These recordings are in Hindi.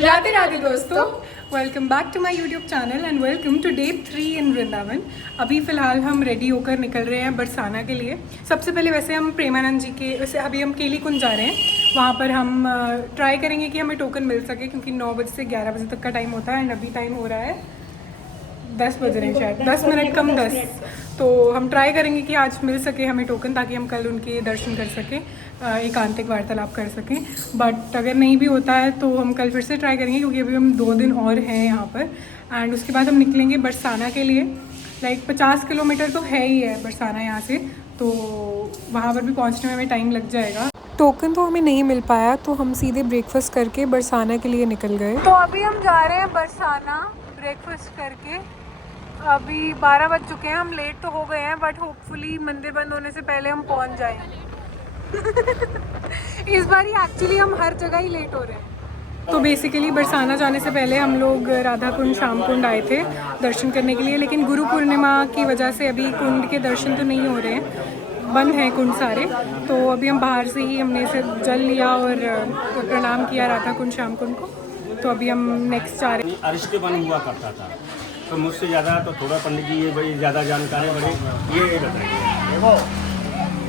राधे राधे दोस्तों, welcome back to my YouTube channel and welcome to day 3 in Vrindavan. अभी फ़िलहाल हम रेडी होकर निकल रहे हैं बरसाना के लिए। सबसे पहले वैसे हम प्रेमानंद जी के वैसे अभी हम केली कुंज जा रहे हैं। वहाँ पर हम ट्राई करेंगे कि हमें टोकन मिल सके, क्योंकि 9 बजे से 11 बजे तक का टाइम होता है एंड अभी टाइम हो रहा है 10 बज रहे हैं, शायद 10 मिनट कम 10। तो हम ट्राई करेंगे कि आज मिल सके हमें टोकन, ताकि हम कल उनके दर्शन कर सकें, एकांतिक वार्तालाप कर सकें। बट अगर नहीं भी होता है तो हम कल फिर से ट्राई करेंगे, क्योंकि अभी हम 2 दिन और हैं यहाँ पर। एंड उसके बाद हम निकलेंगे बरसाना के लिए। लाइक 50 किलोमीटर तो है ही है बरसाना यहाँ से, तो वहाँ पर भी पहुँचने में हमें टाइम लग जाएगा। टोकन तो हमें नहीं मिल पाया, तो हम सीधे ब्रेकफास्ट करके बरसाना के लिए निकल गए। तो अभी हम जा रहे हैं बरसाना ब्रेकफास्ट करके। अभी 12 बज चुके हैं, हम लेट तो हो गए हैं, बट होपफुली मंदिर बंद होने से पहले हम पहुंच जाएंगे। इस बार ही एक्चुअली हम हर जगह ही लेट हो रहे हैं। तो बेसिकली बरसाना जाने से पहले हम लोग राधा कुंड श्याम कुंड आए थे दर्शन करने के लिए, लेकिन गुरु पूर्णिमा की वजह से अभी कुंड के दर्शन तो नहीं हो रहे हैं, बंद हैं कुंड सारे। तो अभी हम बाहर से ही हमने से जल लिया और प्रणाम किया राधा कुंड श्याम कुंड को। तो अभी हम नेक्स्ट जा रहे हैं। अरिष्ट बन हुआ करता था, तो मुझसे ज़्यादा तो थोड़ा पंडित जी ये भाई ज़्यादा जानकारी बड़े ये बताइए। देखो,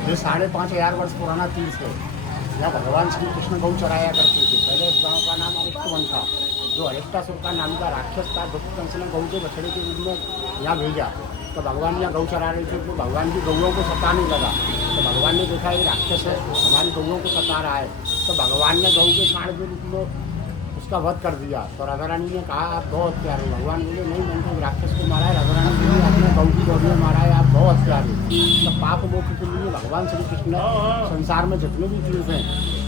ये 5,500 वर्ष पुराना तीर्थ है। यहाँ भगवान श्री कृष्ण गौ चराया करते थे। पहले इस गाँव का नाम अरिष्ट वन था, जो अरिष्टासुर का नाम का राक्षस था। दुष्ट कंस ने गौ के बछड़े के रूप में यहाँ भेजा, तो भगवान यहाँ गौ चरा रहे थे, तो भगवान की गौओं को सताने लगा। तो भगवान ने देखा ये राक्षस है, हमारी गौओं को सता रहा है, तो भगवान ने गौ के साढ़ के रूप में उसका वध कर दिया। तो राधा रानी ने कहा आप बहुत हत्यार हो। भगवान बोले नहीं, मैंने तो राक्षस को मारा है। राधा रानी बोली आपने गौ की दौड़ में मारा है, आप बहुत हत्यार हो। तो पाप मोक्ष के लिए भगवान श्री कृष्ण ने संसार में जितने भी तीर्थ हैं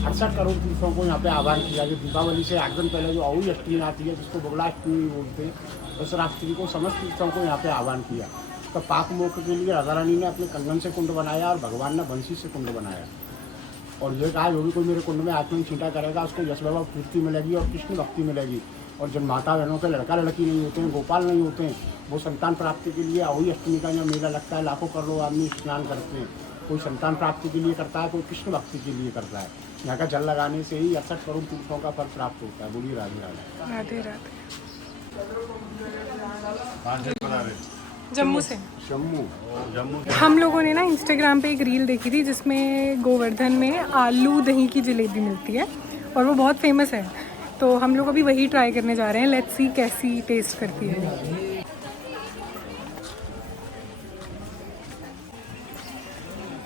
68 करोड़ तीर्थों को यहाँ पे आह्वान किया। कि दीपावली से 8 दिन पहले जो अहुई अष्टमी आती है, जिसको बगला अष्टमी बोलते हैं, उस राष्ट्री को समस्त तीर्थों को यहाँ पे आह्वान किया। तो पाप मोक्ष के लिए राधा रानी ने अपने कंगन से कुंड बनाया और भगवान ने बंसी से कुंड बनाया। और ये कहा जो भी कोई मेरे कुंड में आत्मा छींटा करेगा उसको यश वैभव कीर्ति मिलेगी और कृष्ण भक्ति मिलेगी। और जिन माता बहनों के लड़का लड़की नहीं होते हैं, गोपाल नहीं होते हैं, वो संतान प्राप्ति के लिए अहुई अष्टमी का यहाँ मेला लगता है। लाखों करोड़ों आदमी स्नान करते हैं। कोई संतान प्राप्ति के लिए करता है, कोई कृष्ण भक्ति के लिए करता है। यहाँ का जल लगाने से ही 68 करोड़ तीर्थों का फल प्राप्त होता है। बोलिए राधे राधे। राधे राधे। जम्मू से जम्मू हम लोगों ने ना इंस्टाग्राम पे एक रील देखी थी, जिसमें गोवर्धन में आलू दही की जलेबी मिलती है और वो बहुत फेमस है। तो हम लोग अभी वही ट्राई करने जा रहे हैं। लेट्स सी कैसी टेस्ट करती है।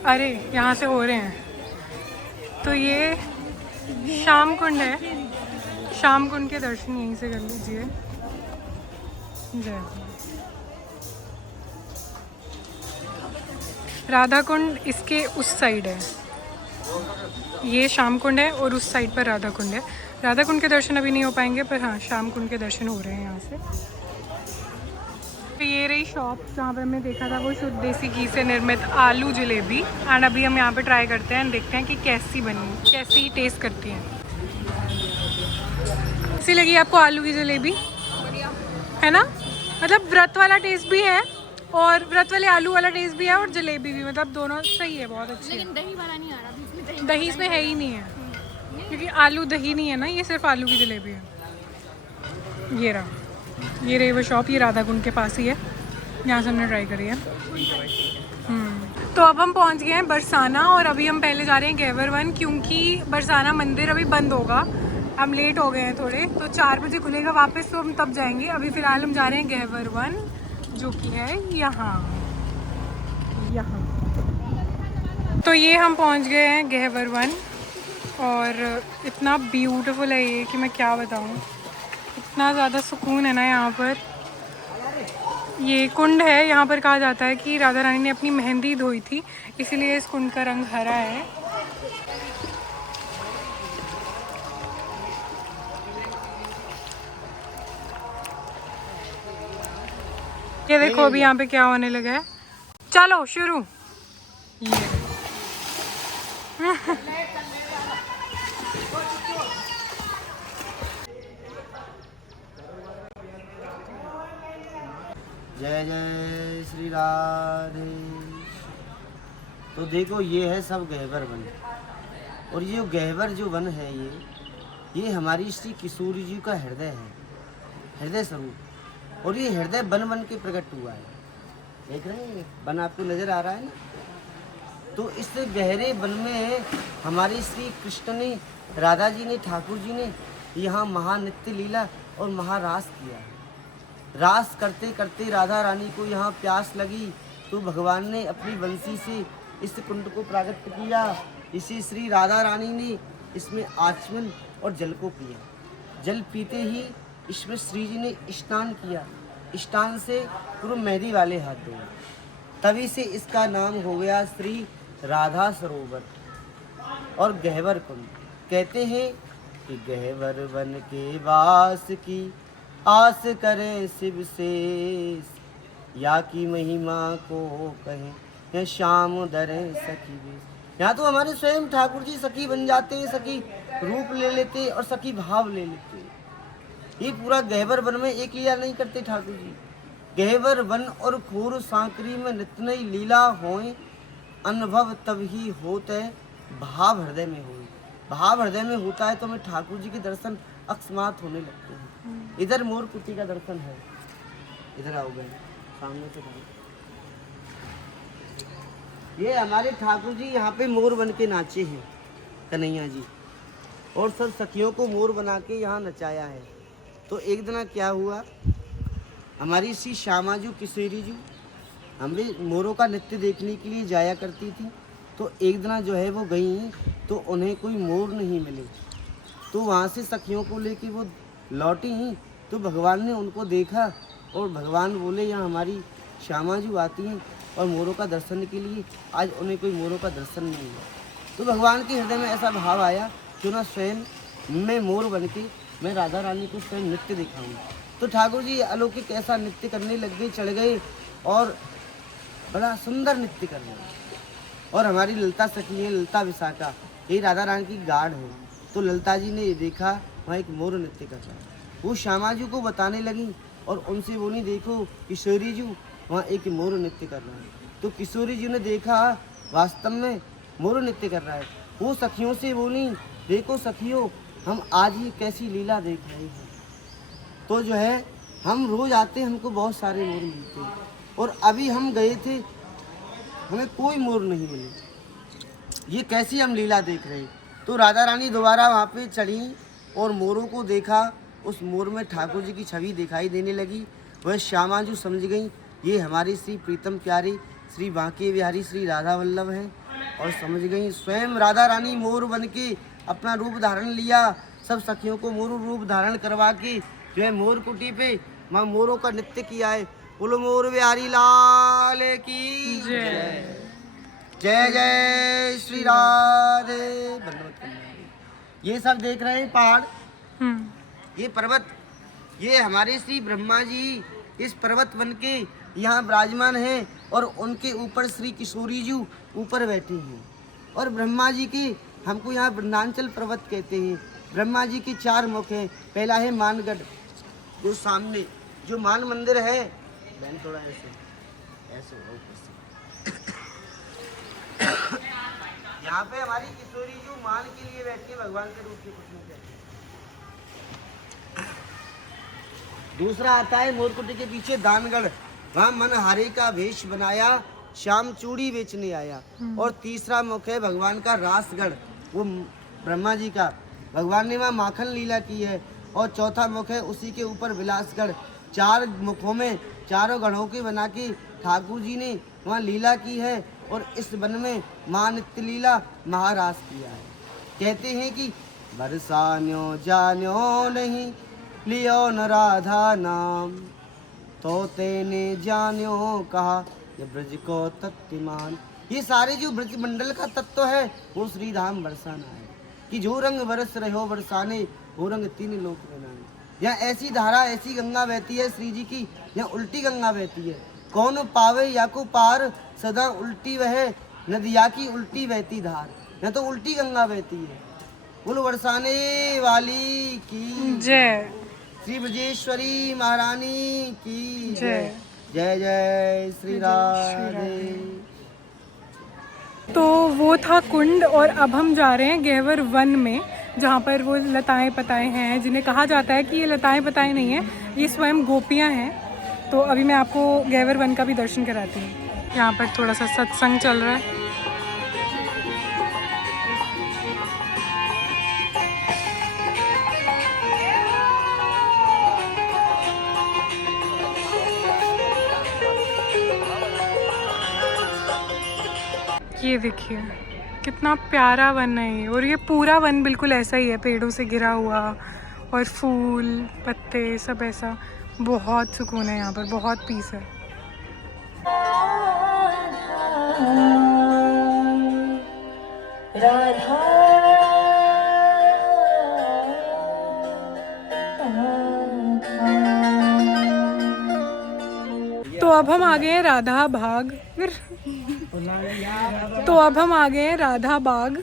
अरे यहाँ से हो रहे हैं। तो ये श्याम कुंड है, श्याम कुंड के दर्शन यहीं से कर लीजिए। जय राधा कुंड इसके उस साइड है, ये श्याम कुंड है और उस साइड पर राधा कुंड है। राधा कुंड के दर्शन अभी नहीं हो पाएंगे, पर हाँ श्याम कुंड के दर्शन हो रहे हैं यहाँ से। तो ये रही शॉप जहाँ पे हमने देखा था वो शुद्ध देसी घी से निर्मित आलू जलेबी। एंड अभी हम यहाँ पे ट्राई करते हैं, देखते हैं कि कैसी बनी, कैसी टेस्ट करती है। कैसी लगी आपको आलू की जलेबी? है ना, मतलब व्रत वाला टेस्ट भी है और व्रत वाले आलू वाला टेस्ट भी है, और जलेबी भी, मतलब दोनों सही है, बहुत अच्छी है। लेकिन दही वाला नहीं आ रहा, बीच में दही इसमें है ही नहीं है, क्योंकि आलू दही नहीं है ना, ये सिर्फ आलू की जलेबी है। ये रही वो शॉप, ये राधा कुंड के पास ही है, यहाँ से हमने ट्राई करी है। तो अब हम पहुँच गए हैं बरसाना, और अभी हम पहले जा रहे हैं गहवर वन, क्योंकि बरसाना मंदिर अभी बंद होगा। हम लेट हो गए हैं थोड़े, तो 4 बजे खुलेगा वापस, तो हम तब जाएंगे। अभी फ़िलहाल हम जा रहे हैं गहवर वन, जो कि है यहाँ। तो ये हम पहुँच गए हैं गहवर वन, और इतना ब्यूटीफुल है ये कि मैं क्या बताऊँ। इतना ज़्यादा सुकून है ना यहाँ पर। ये कुंड है, यहाँ पर कहा जाता है कि राधा रानी ने अपनी मेहंदी धोई थी, इसीलिए इस कुंड का रंग हरा है। ये देखो अभी यहाँ पे क्या होने लगा है। चलो शुरू। ये जय जय श्री राधे। तो देखो, ये है सब गहवर वन। और ये गहवर जो वन है, ये हमारी श्री किशोरी जी का हृदय है, हृदय स्वरूप। और ये हृदय बन बन के प्रकट हुआ है। देख रहे हैं वन आपको नजर आ रहा है ना। तो इस गहरे वन में हमारे श्री कृष्ण ने, राधा जी ने, ठाकुर जी ने यहाँ महानित्य लीला और महारास किया है। रास करते करते राधा रानी को यहाँ प्यास लगी तो भगवान ने अपनी बंसी से इस कुंड को प्रागट्य किया। इसी श्री राधा रानी ने इसमें आचमन और जल को पिया। जल पीते ही इसमें श्री जी ने स्नान किया। स्नान से पूर्व मेहंदी वाले हाथ धोए। तभी से इसका नाम हो गया श्री राधा सरोवर और गहवर कुंड। कहते हैं कि गहवर वन के वास की आस करे शिव शेष, या की महिमा को कहें या श्याम दरे सखी बेश। यहाँ तो हमारे स्वयं ठाकुर जी सखी बन जाते हैं, सखी रूप ले लेते और सखी भाव ले लेते। ये पूरा गहवर वन में एक लीला नहीं करते ठाकुर जी। गहवर वन और खोर सांकरी में नित्य नई लीला होए, अनुभव तब ही होते भाव हृदय में होए। भाव हृदय में होता है तो हमें ठाकुर जी के दर्शन अकस्मात होने लगते हैं। इधर मोर कुटी का दर्शन है, इधर आओ गए सामने से। ये हमारे ठाकुर जी यहाँ पे मोर बन के नाचे हैं, कन्हैया जी, और सब सखियों को मोर बना के यहाँ नचाया है। तो एक दिन क्या हुआ, हमारी श्री श्यामाजू किशोरी जी हम भी मोरों का नृत्य देखने के लिए जाया करती थी। तो एक दिन जो है वो गई तो उन्हें कोई मोर नहीं मिले। तो वहाँ से सखियों को लेके वो लौटी तो भगवान ने उनको देखा और भगवान बोले यहाँ हमारी श्यामाजू आती हैं और मोरों का दर्शन के लिए, आज उन्हें कोई मोरों का दर्शन नहीं हुआ। तो भगवान के हृदय में ऐसा भाव आया क्यों ना स्वयं मैं मोर बन के मैं राधा रानी को स्वयं नृत्य दिखाऊँ। तो ठाकुर जी अलौकिक ऐसा नृत्य करने लग गए, चढ़ गए और बड़ा सुंदर नृत्य कर रहे हैं। और हमारी ललिता सखी है, ललिता विशाखा, ये राधा रानी की गाढ़ है। तो ललिता जी ने देखा वहाँ एक मोर नृत्य कर रहा है। वो श्यामा जी को बताने लगी और उनसे बोली देखो किशोरी जी वहाँ एक मोर नृत्य कर रहा है। तो किशोरी जी ने देखा वास्तव में मोर नृत्य कर रहा है। वो सखियों से बोली देखो सखियों हम आज ही कैसी लीला देख रहे हैं। तो जो है हम रोज आते हमको बहुत सारे मोर मिलते हैं और अभी हम गए थे हमें कोई मोर नहीं मिले, ये कैसी हम लीला देख रहे। तो राधा रानी दोबारा वहाँ पे चढ़ी और मोरों को देखा। उस मोर में ठाकुर जी की छवि दिखाई देने लगी। वह श्यामा जी समझ गई ये हमारी श्री प्रीतम प्यारी श्री बांके बिहारी श्री राधा वल्लभ हैं और समझ गई। स्वयं राधा रानी मोर बन के अपना रूप धारण लिया। सब सखियों को मोर रूप धारण करवा के जो है मोर कुटी पे वहाँ मोरों का नृत्य किया है। बोलो मोर बिहारी लाल की जय। जय जय श्री राधे। ये सब देख रहे हैं पहाड़, ये पर्वत, ये हमारे श्री ब्रह्मा जी इस पर्वत बन के यहाँ विराजमान हैं और उनके ऊपर श्री किशोरी जी ऊपर बैठी हैं। और ब्रह्मा जी की हमको यहाँ वृंदांचल पर्वत कहते हैं। ब्रह्मा जी के 4 मुख हैं। पहला है मानगढ़, जो सामने जो मान मंदिर है, बहन थोड़ा ऐसे ऊपर से यहाँ पे हमारी किशोरी जी मान के लिए बैठी है, भगवान के रूप में कुछ नहीं कहते। दूसरा आता है मोरकुटी के पीछे दानगढ़, वहाँ मनहारे का वेश बनाया, शाम चूड़ी बेचने आया। और तीसरा मुख है भगवान का रासगढ़, वो ब्रह्मा जी का, भगवान ने वहाँ माखन लीला की है। और चौथा मुख है उसी के ऊपर विलासगढ़। 4 मुखों में 4 गढ़ों के बना के ठाकुर जी ने वहाँ लीला की है और इस वन में माँ नित्य लीला महारास किया है। कहते हैं कि बरसान्यो जान्यो नहीं लियो न राधा नाम, तो तेने जान्यो कहा ये ब्रज को तत्तिमान। ये सारे जो ब्रज मंडल का तत्व है वो श्री धाम बरसाना है कि जो रंग बरस रहो बरसाने वो रंग 3 लोक में नाने। यहाँ ऐसी धारा ऐसी गंगा बहती है श्री जी की, यहाँ उल्टी गंगा बहती है। कौन पावे या को पार सदा उल्टी वह नदिया की उल्टी बहती धार। यहाँ तो उल्टी गंगा बहती है। बोलो बरसाने वाली की जय। श्री ब्रजेश्वरी महारानी की जय। जय जय श्री राधे। तो वो था कुंड और अब हम जा रहे हैं गहवर वन में, जहाँ पर वो लताएं पताएं हैं, जिन्हें कहा जाता है कि ये लताएं पताएं नहीं है, ये स्वयं गोपियाँ हैं। तो अभी मैं आपको गैवर वन का भी दर्शन कराती हूँ। यहाँ पर थोड़ा सा सत्संग चल रहा है। ये देखिए कितना प्यारा वन है ये, और ये पूरा वन बिल्कुल ऐसा ही है, पेड़ों से घिरा हुआ और फूल पत्ते सब ऐसा। बहुत सुकून है यहाँ पर, बहुत पीस है। तो अब हम आ गए हैं राधा बाग। तो अब हम आ गए हैं राधा बाग।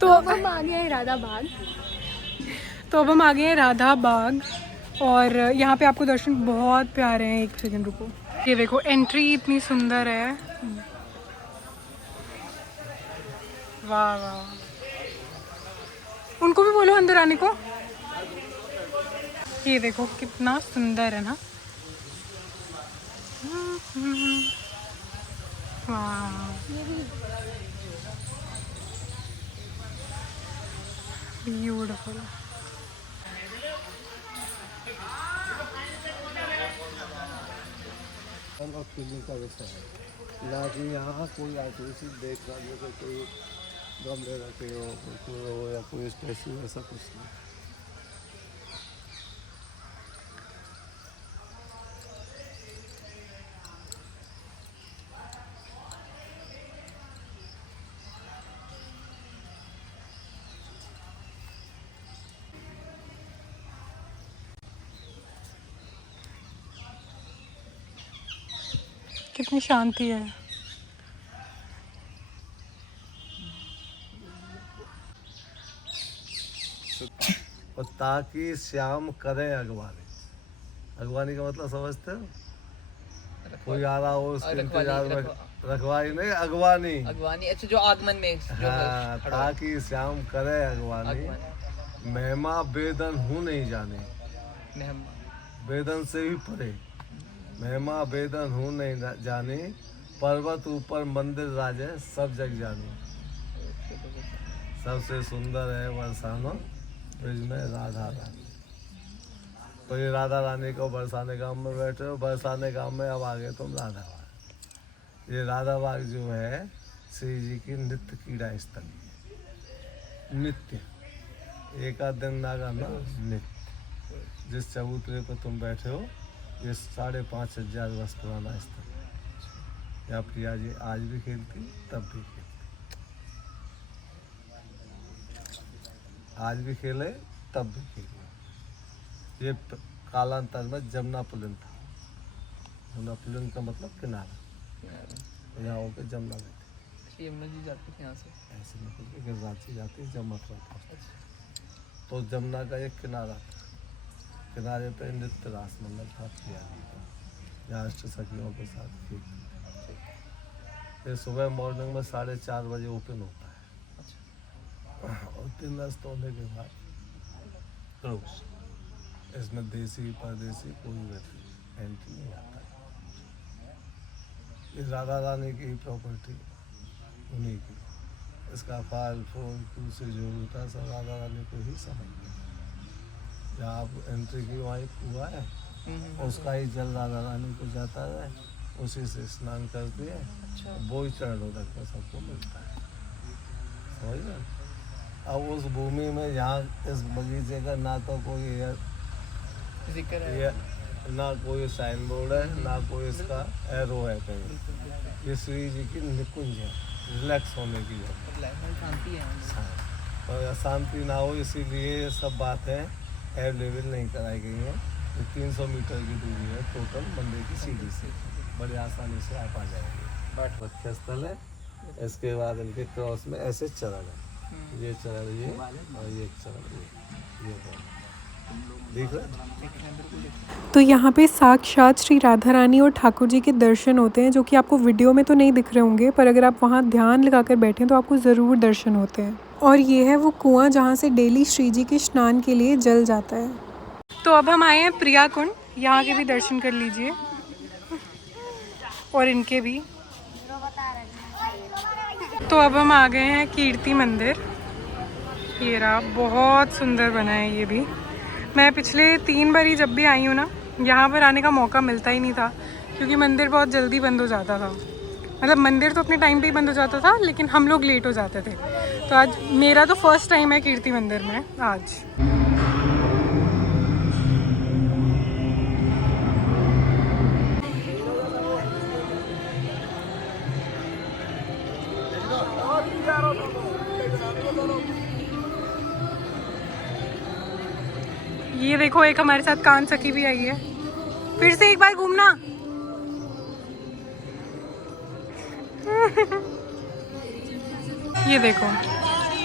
तो हम आ गए हैं राधा बाग। तो अब हम आ गए हैं राधा बाग, और यहाँ पे आपको दर्शन बहुत प्यारे हैं। एक सेकंड रुको, ये देखो एंट्री इतनी सुंदर है। वाह वाह, उनको भी बोलो अंदर आने को। ये देखो कितना सुंदर है ना। वाह, ब्यूटीफुल। और फीलिंग का विषय है ना कि यहाँ कोई आर्टिस्ट देख रहा जैसे कोई गमले रखे हो, कोई हो या कोई स्टेचू, ऐसा कुछ नहीं। कितनी शांति है। और ताकि श्याम करे अगवानी। अगवानी का मतलब समझते हो? कोई आ रहा हो उसके इंतजार में, रखवाली नहीं, अगवानी। अगवानी, अच्छा, जो आगमन में जो हाँ, ताकि श्याम करे अगवानी, महिमा वेदन हूँ नहीं जाने। वेदन से भी परे, महिमा वेदन हूँ नहीं जाने, पर्वत ऊपर मंदिर राजे सब जग जाने। सबसे सुंदर है बरसाना ब्रिज में राधा रानी। तो ये राधा रानी को बरसाने गांव में बैठे हो, बरसाने गांव में अब आ गए तुम राधा बाग। ये राधा बाग जो है श्री जी की नित्य क्रीड़ा स्थली है। नित्य, एक आध दिन ना गाना, नित्य। जिस चबूतरे पर तुम बैठे हो ये 5,500 वर्ष पुराना स्थल है। यहाँ प्रिया जी आज भी खेलती, तब भी खेलती, आज भी खेले, तब भी खेले। ये कालांतर में जमुना पुलिन था। जमुना पुलिन का मतलब किनारा। यहाँ होकर जमुना बैठी, यमुना जी जाती थी यहाँ से, ऐसे निकल के गिरिराज से जाती जब मथुरा था। तो जमुना का एक किनारा था, किनारे पे नृत्य रास मंडल था प्रिया जी का, जहाँ अष्ट सखियों के साथ खेलती। ये सुबह मॉर्निंग में 4:30 बजे ओपन होता है, और 3 अस्त होने के बाद क्लोज। इसमें देसी परदेसी कोई व्यक्ति एंट्री नहीं आता है। ये राधा रानी की प्रॉपर्टी, उन्हीं की। इसका फल फूल फूल से जो होता है सब राधा रानी को ही समझते हैं। जहाँ आप एंट्री की वहाँ एक कुआं है, उसका ही जल राधा रानी को जाता है, उसी से स्नान करते हैं। वो ही चरणोदक में सबको मिलता है, समझ गए? अब उस भूमि में यहाँ इस बगीचे का ना तो कोई जिक्र है, ये ना कोई साइन बोर्ड है, ना कोई इसका एरो है कहीं। ये श्री जी की निकुंज है, रिलैक्स होने की जगह, शांति है। और शांति ना हो इसीलिए ये सब बातें अवेलेबल नहीं कराई गई हैं। ये 300 मीटर की दूरी है टोटल मंदिर की सीढ़ी से, बड़ी आसानी से आप आ जाएंगे। मुख्य स्थल है, इसके बाद इनके क्रॉस में ऐसे चरण है, ये चरण ये और ये चरण ये दोनों। देख रहे? तो यहाँ पे साक्षात श्री राधा रानी और ठाकुर जी के दर्शन होते हैं, जो कि आपको वीडियो में तो नहीं दिख रहे होंगे, पर अगर आप वहाँ ध्यान लगाकर बैठें तो आपको ज़रूर दर्शन होते हैं। और ये है वो कुआं जहाँ से डेली श्री जी के स्नान के लिए जल जाता है। तो अब हम आए हैं प्रिया कुंड, यहाँ के भी दर्शन कर लीजिए और इनके भी। तो अब हम आ गए हैं कीर्ति मंदिर। ये रहा, बहुत सुंदर बना है ये भी। मैं पिछले 3 बार ही जब भी आई हूँ ना, यहाँ पर आने का मौका मिलता ही नहीं था, क्योंकि मंदिर बहुत जल्दी बंद हो जाता था। मतलब मंदिर तो अपने टाइम पे ही बंद हो जाता था, लेकिन हम लोग लेट हो जाते थे। तो आज मेरा तो फर्स्ट टाइम है कीर्ति मंदिर में आज। ये देखो, एक हमारे साथ कान सखी भी आई है। फिर से एक बार घूमना। ये देखो,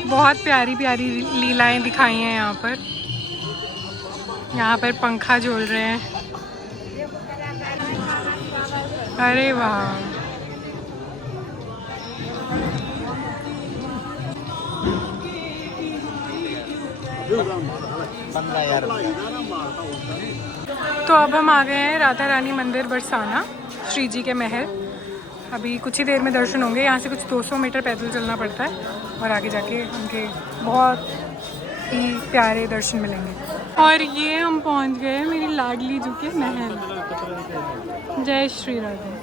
बहुत प्यारी प्यारी लीलाएं दिखाई हैं यहाँ पर। यहाँ पर पंखा झूल रहे हैं। अरे वाह, तो अब हम आ गए हैं राधा रानी मंदिर बरसाना, श्री जी के महल। अभी कुछ ही देर में दर्शन होंगे। यहाँ से कुछ 200 मीटर पैदल चलना पड़ता है और आगे जाके उनके बहुत ही प्यारे दर्शन मिलेंगे। और ये हम पहुँच गए मेरी लाडली जी के महल। जय श्री राधे।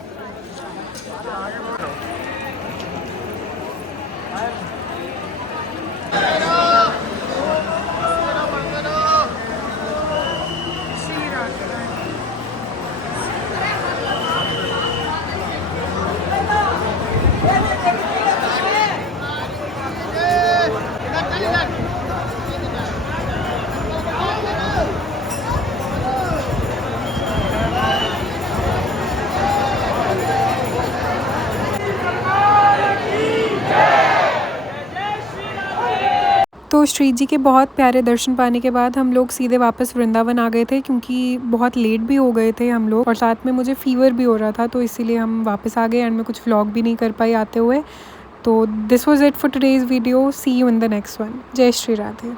तो श्री जी के बहुत प्यारे दर्शन पाने के बाद हम लोग सीधे वापस वृंदावन आ गए थे, क्योंकि बहुत लेट भी हो गए थे हम लोग और साथ में मुझे फीवर भी हो रहा था, तो इसीलिए हम वापस आ गए एंड मैं कुछ व्लॉग भी नहीं कर पाई आते हुए। तो this was it for today's video. See you in the next one. जय श्री राधे।